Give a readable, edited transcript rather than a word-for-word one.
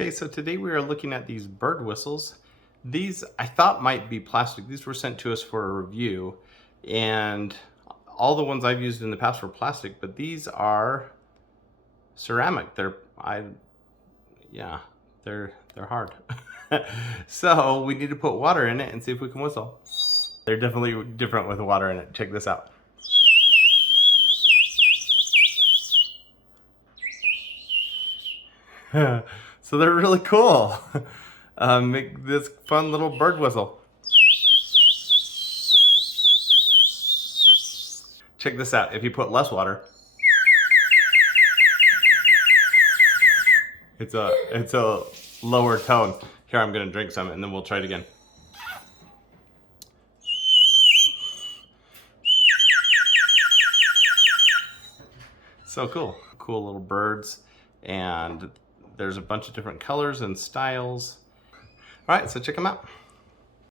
Okay, so today we are looking at these bird whistles. These I thought might be plastic. These were sent to us for a review, and all the ones I've used in the past were plastic, but these are ceramic. They're hard. So we need to put water in it and see if we can whistle. They're definitely different with water in it. Check this out. So they're really cool. Make this fun little bird whistle. Check this out. If you put less water, it's a lower tone. Here, I'm gonna drink some and then we'll try it again. So cool. Cool little birds, and there's a bunch of different colors and styles. All right, so check them out.